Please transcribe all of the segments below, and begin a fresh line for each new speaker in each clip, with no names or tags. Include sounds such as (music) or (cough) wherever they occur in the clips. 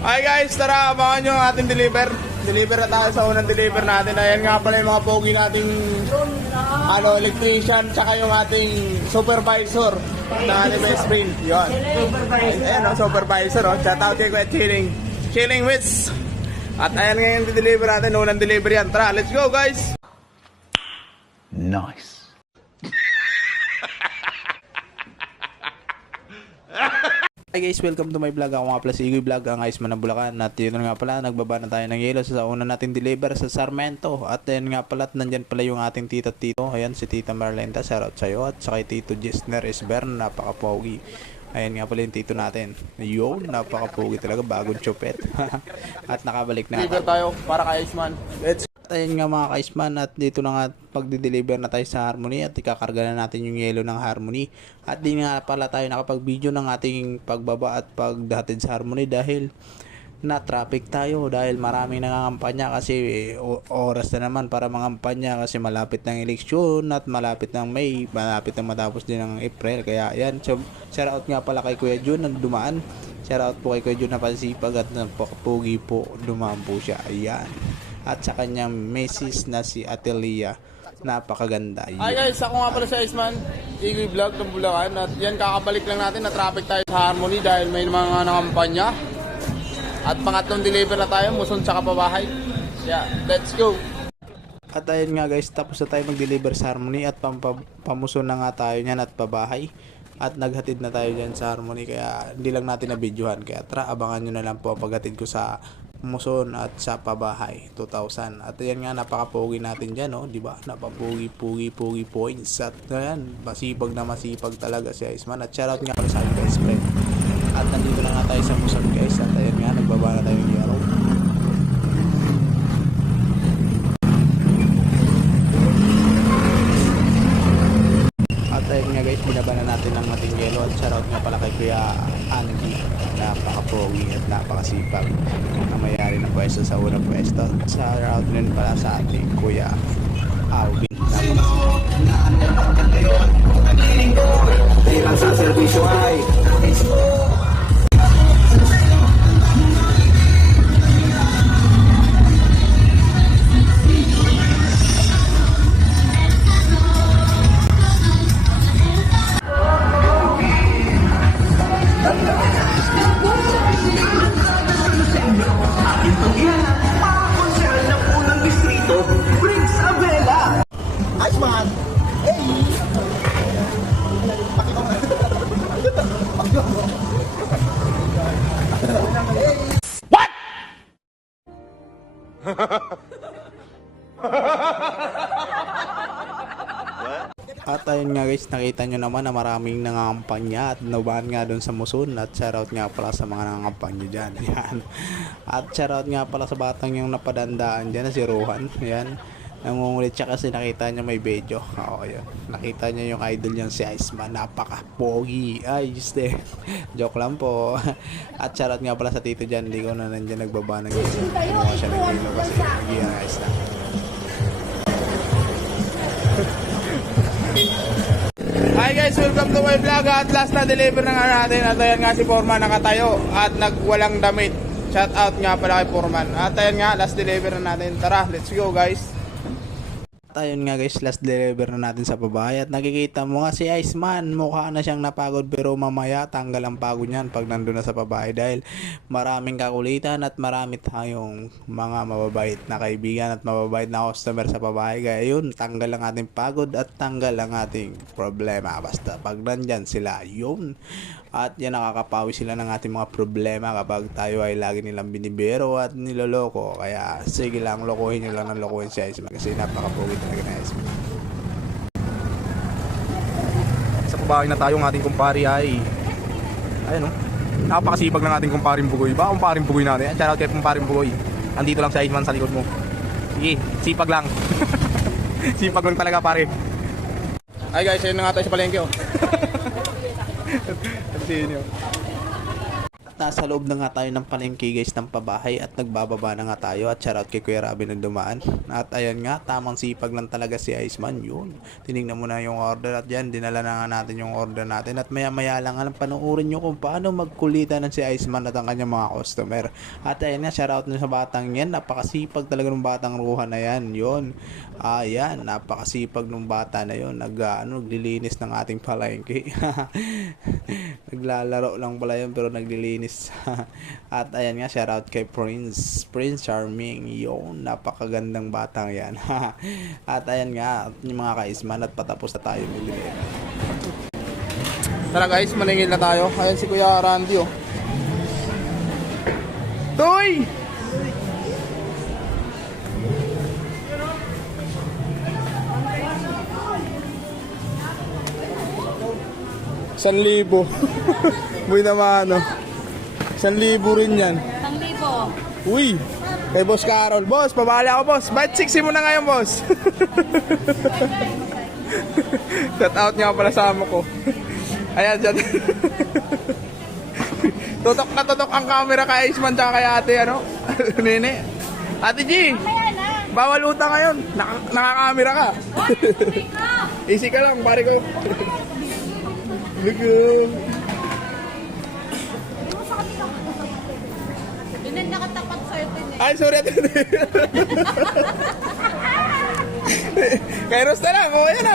Hi guys, tara, abangan nyo ang ating deliver. Deliver na tayo sa unang deliver natin. Ayan nga pala yung mga pogi nating ano, electrician, tsaka yung ating supervisor na ating best friend. Yun. Ayan, oh, supervisor. Oh. Shout out kay Kuya Chilling. Chilling Wits. At ayan nga yung deliver natin. Unang delivery yan. Tara, let's go guys.
Nice.
Hi guys, welcome to my vlog. Ako nga pala si Igoy Vlog, ang Iceman ng Bulacan. At yun nga pala, nagbaba na tayo ng yelo sa una nating deliver sa Sarmento. At yun nga pala, at nandyan pala yung ating tita tito. Ayan, si tita Marlenta, shoutout sa'yo. At saka tito Jesner Esbern, napaka-pogi. Ayan nga pala yung tito natin. Yun, napaka-pogi talaga, bagong chupet. (laughs) at nakabalik na
Deliver tayo para kay Iceman. Let's
ayun nga mga kaisman at dito na nga pagdi-deliver na tayo sa Harmony at ikakarga na natin yung yelo ng Harmony. At di nga pala tayo nakapag-video ng ating pagbaba at pagdahatid sa Harmony dahil na traffic tayo dahil marami nangangampanya kasi eh, oras na naman para mangampanya kasi malapit ng eleksyon at malapit ng May, malapit na matapos din ng April. Kaya yan, so, shout out nga pala kay Kuya Jun na dumaan. Shout out po kay Kuya Jun na pansipag at napakapugi po dumaan po siya. Ayan at sa kanyang misis na si Atelia. Napakaganda.
Hi guys, ako nga pala si Iceman, Igoy Vlog ng Bulacan at yan kakabalik lang natin na traffic tayo sa Harmony dahil may mga nakampanya at pangatlong deliver na tayo, muson tsaka pabahay. Yeah, let's go!
At ayun nga guys, tapos na tayo mag-deliver sa Harmony at pamuso na nga tayo niyan at pabahay. At naghatid na tayo dyan sa Harmony kaya hindi lang natin na-videohan. Kaya tara, abangan nyo na lang po ang paghatid ko sa Muson at sa Pabahay 2000. At ayan nga, napaka-pogi natin dyan, no? di ba? Napapogi, pogi, pogi points. At ayan, masipag na masipag talaga si Iceman. At shoutout nga pala sa aking. At nandito na nga tayo sa Muson guys. At ayan nga, nagbaba na tayo ng yellow. At ayun nga guys, binaba na natin ang ating yelo at shoutout nga pala kay Kuya Andy. Napaka-pogi at napakasipag na mayari ng pwesto sa unang pwesto. Shoutout din pala sa ating Kuya Alvin.
Ang sa servisyo ay
At ayun nga guys, nakita nyo naman na maraming nangangampanya at nabahan nga doon sa Muson at shoutout nga pala sa mga nangangampanya dyan. (laughs) Yan. At shoutout nga pala sa batang yung napadandaan dyan na si Rohan. Yan. Nangungulit siya kasi nakita niya may video. Oo, yun. Nakita niya yung idol niyang si Iceman. Napaka-pogi. Ay, just (laughs) eh. Joke lang po. (laughs) At shoutout nga pala sa tito dyan. Hindi ko na nandiyan nagbaba ng gilid. Kinuha siya ng kasi nag-iayos na.
Welcome to my vlog at last na deliver na nga natin at ayan nga si Foreman nakatayo at nagwalang damit. Shout out nga pala kay Foreman. At ayan nga, last deliver na natin. Tara, let's go guys.
Ayun nga guys, last deliver na natin sa babae. At nakikita mo nga si Iceman, mukha na siyang napagod pero mamaya tanggal ang pagod niyan pag nandun na sa babae. Dahil maraming kakulitan at marami tayong mga mababait na kaibigan at mababait na customer sa babae. Kaya yun, tanggal ang ating pagod at tanggal ang ating problema. Basta pag nandyan sila, yun. At yan nakakapawi sila ng ating mga problema kapag tayo ay lagi nilang binibiro at niloloko. Kaya sige lang, lokohin nyo lang ng lokohin si Iceman kasi napakapogi talaga na Iceman
Sa pabahay na tayo ng ating kumpari ay ayun oh. Napakasipag ng ating kumparing Bugoy. Ba kumparing Bugoy natin? Shout out kay kumparing Bugoy. Andito lang sa Iceman sa likod mo. Sige, sipag lang. (laughs) sipag lang talaga pare. Ay guys, ayun na nga tayo sa palengke oh. (laughs) Sabihin niyo.
Nasa loob na nga tayo ng palengke guys ng pabahay at nagbababa na nga tayo at shoutout kay Kuya Robin ng dumaan. At ayan nga, tamang sipag lang talaga si Iceman yun. Tinignan mo na yung order at yan, dinala na nga natin yung order natin at maya maya lang nga panoorin nyo kung paano magkulitan ng si Iceman at ang kanyang mga customer. At ayan nga, shoutout na sa batang yan, napakasipag talaga ng batang ruha na yan, yun. Ayan, napakasipag ng bata na yun, nag, ano, naglilinis ng ating palengke. (laughs) Naglalaro lang pala yun pero naglilinis. (laughs) At ayan nga, shoutout kay Prince. Prince Charming. Yun, napakagandang batang yan. (laughs) at ayan nga, yung mga kaisman at patapos na tayo bibili.
Tara guys, maningil na tayo. Ayan si Kuya Randy oh. Toy! San libo. Uy (laughs) naman ano. San libo rin yan.
Isang libo.
Uy! Kay Boss Carol. Boss, pabali ako boss. Bite 60 mo na ngayon boss. (laughs) Shout out nga pala sa amo ko. (laughs) Ayan, shout (laughs) Tutok na tutok ang camera kay Iceman tsaka kay ate, ano? Nene. Ate G, bawal utang ngayon. Naka, nakakamera ka. Easy ka lang, pare ko. Lugo.
Nakatapat sa'yo din eh.
Ay, sorry ate. Kay Ross na lang, okay na.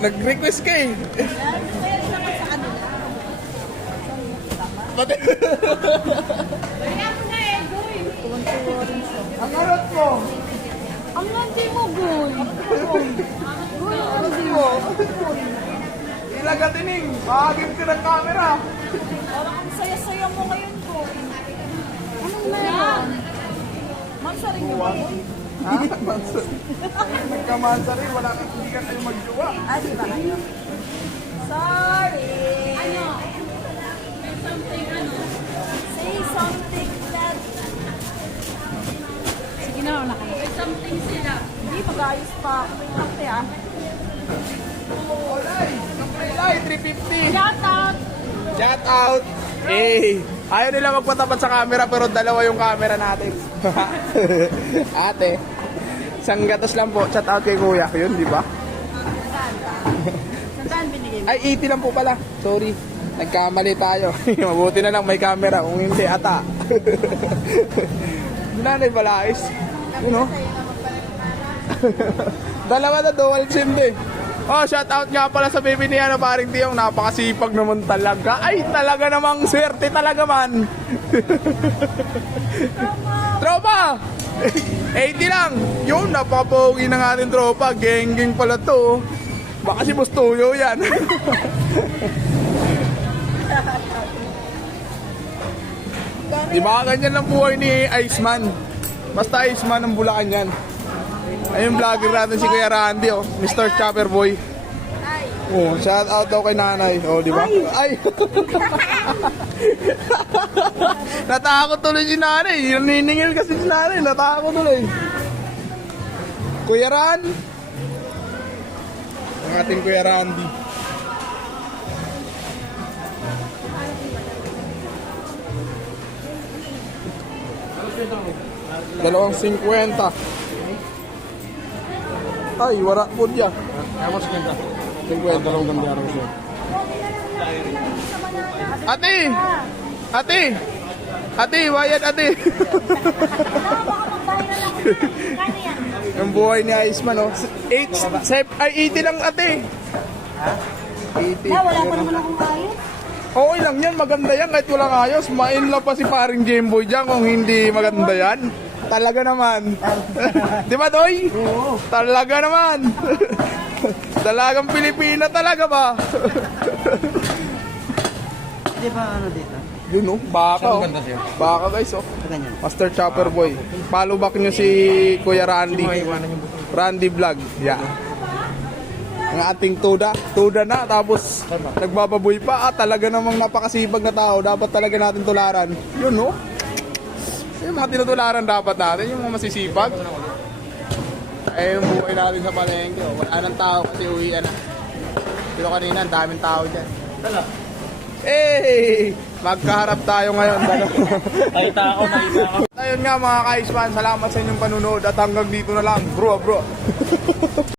Nag-request ka eh.
Sa.
Pati.
Eh.
Ang harap mo.
Ang nanti mo, Goy. Goy, ang nanti mo.
Ilagatining. Makagip ka ng camera.
Parang ang saya-saya mo ngayon, Goy. Anong meron? Mansarin niyo ba, Goy?
Ha? Mansa. Nagkamansa rin. Wala kang hindi ka kayo magjowa.
Ah, di ba kayo? Sorry. Ano? Say something that... Sige na, wala kayo. Say something sila. Hindi, mag-ayos pa. Lang, te, ah.
Olay. Playlay, 350.
Shout out!
Shout out. Eh, ayaw nila magpatapat sa camera pero dalawa yung camera natin. (laughs) Ate, isang gatos lang po. Shout out kay kuya. Yun, di ba?
Saan binigay mo?
Ay, 80 lang po pala. Sorry. Nagkamali tayo. (laughs) Mabuti na lang may camera. Kung hindi, ata. (laughs) Nanay balais. You know? Dalawa na dual SIM eh. Oh, shout out nga pala sa baby ni ano, paring Tiyong. Napakasipag naman talaga. Ay, talaga namang swerte talaga man. (laughs) tropa! 80 lang. Yun, napapogi ng ating tropa. Geng-geng pala to. Baka si Boss Tuyo yan. (laughs) Di ba ganyan lang buhay ni Iceman? Basta Iceman ang bulakan yan. Ayun vlogger natin si Kuya Randy, oh. Mr. Chopper Boy. Oh, shout out daw kay nanay. Oh, di ba? Ay! (laughs) Natakot tuloy si nanay. Naniningil kasi si nanay. Natakot tuloy. Kuya Ran. Ang ating Kuya Randy. Dalawang 50. Ay, wala po diya.
Tapos ganda.
50.
Dalawang ganda araw siya.
Ate! Ate! Ate, bayad ate! Ang buhay ni Iceman, oh. 8, 7, ay 80 lang ate. Ha? 80.
wala pa naman akong ayos.
Okay lang yan, maganda yan kahit walang ayos. Main lang pa si paring Jimboy dyan kung hindi maganda yan. Talaga naman. (laughs) Di ba, Doy? Oo. Talaga naman. (laughs) Talagang Pilipina talaga ba? (laughs)
Di ba ano dito?
Yun oh, baka oh.
Siya.
Baka guys oh.
Ganyan.
Master Chopper Boy. Follow back nyo si Kuya Randy. Randy Vlog. Yeah. Ang ating tuda. Tuda na. Tapos nagbababoy pa. Ah, talaga namang napakasipag na tao. Dapat talaga natin tularan. Yun no? Yung mga tinutularan dapat natin. Yung mga masisipag. Eh, yung buhay natin sa palengke. Oh. Wala nang tao kasi uwian na. Pero kanina, ang daming tao dyan. Eh, magkaharap tayo ngayon.
Nakita ako, nakita ako.
Ayun nga mga ka-Iceman, salamat sa inyong panunood at hanggang dito na lang. Bro, bro.